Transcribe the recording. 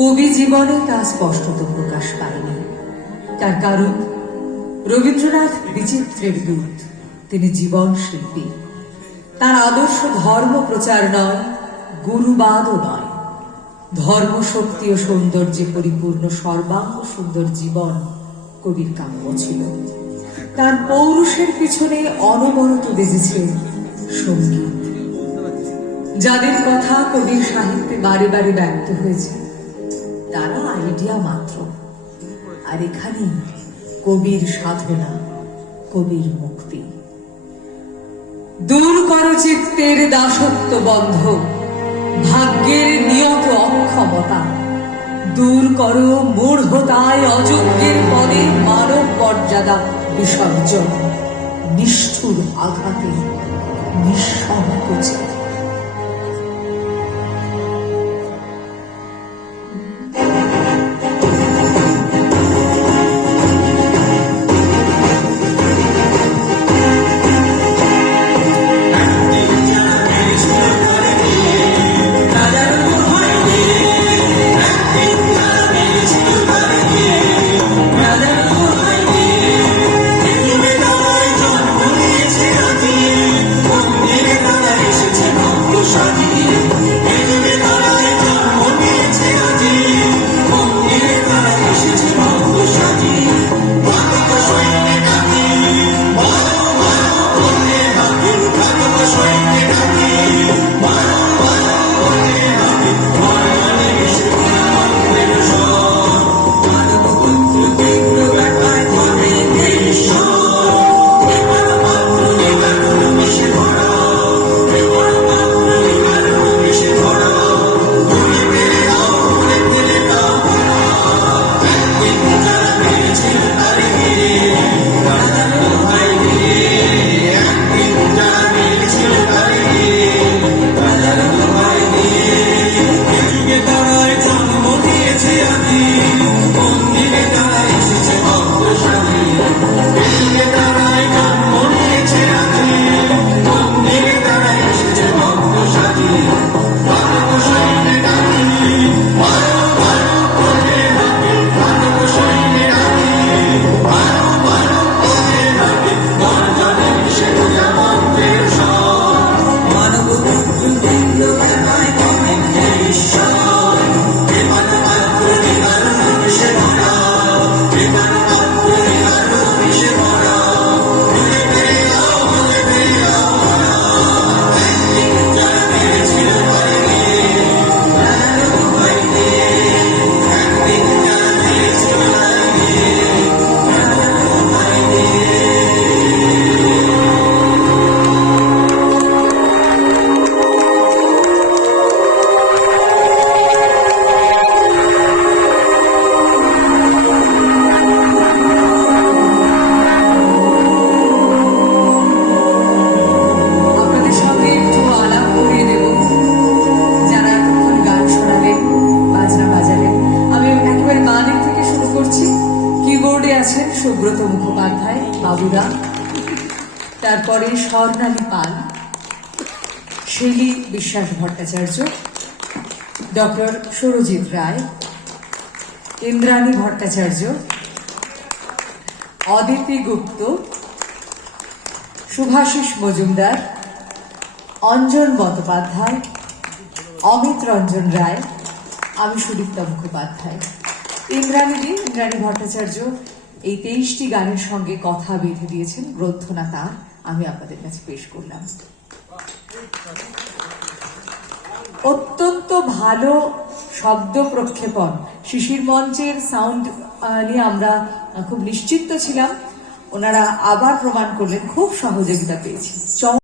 কবি জীবনে তা স্পষ্টত প্রকাশ পায়নি। তার কারণ রবীন্দ্রনাথ বিচিত্রের দূত, তিনি জীবন শিল্পী। তার আদর্শ ধর্ম প্রচার নয়, গুরুবাদও নয়। ধর্ম শক্তি ও সৌন্দর্যে পরিপূর্ণ সর্বাঙ্গ সুন্দর জীবন কবির কাম্য ছিল। তার পৌরুষের পিছনে অনবরত বেজেছে সঙ্গীত। যাদের কথা কবির সাহিত্যে বারে বারে ব্যক্ত হয়েছে তারা আইডিয়া মাত্র, আর এখানে কবির সাধনা, কবির মুক্তি। দূর কর চিত্তের দাসত্ব বন্ধ, ভাগ্যের নিয়ত অক্ষমতা। দূর করো মূঢ়তায় অযোগ্যের পদে মানব মর্যাদা বিসর্জন। নিষ্ঠুর আঘাতে নিঃসংকোচে। সুব্রত মুখোপাধ্যায় বাবুরা, তারপরে স্বর্ণালী পাল, শেলী বিশ্বাস ভট্টাচার্য, ডক্টর সুরজিৎ রায়, ইন্দ্রাণী ভট্টাচার্য, অদিতি গুপ্ত, শুভাশিস মজুমদার, অঞ্জন বন্দ্যোপাধ্যায়, অমিত রঞ্জন রায়, আমি সুদীপ্তা মুখোপাধ্যায়। ইন্দ্রাণী ভট্টাচার্য এই 23টি গানের সঙ্গে কথা বেঁধে দিয়েছেন, গ্রন্থনা তার, আমি আপনাদের কাছে পেশ করলাম। অত্যন্ত ভালো শব্দ প্রক্ষেপণ, শিশির মঞ্চের সাউন্ড নিয়ে আমরা খুব নিশ্চিন্ত ছিলাম। ওনারা আবার প্রমাণ করলেন, খুব সহযোগিতা পেয়েছি।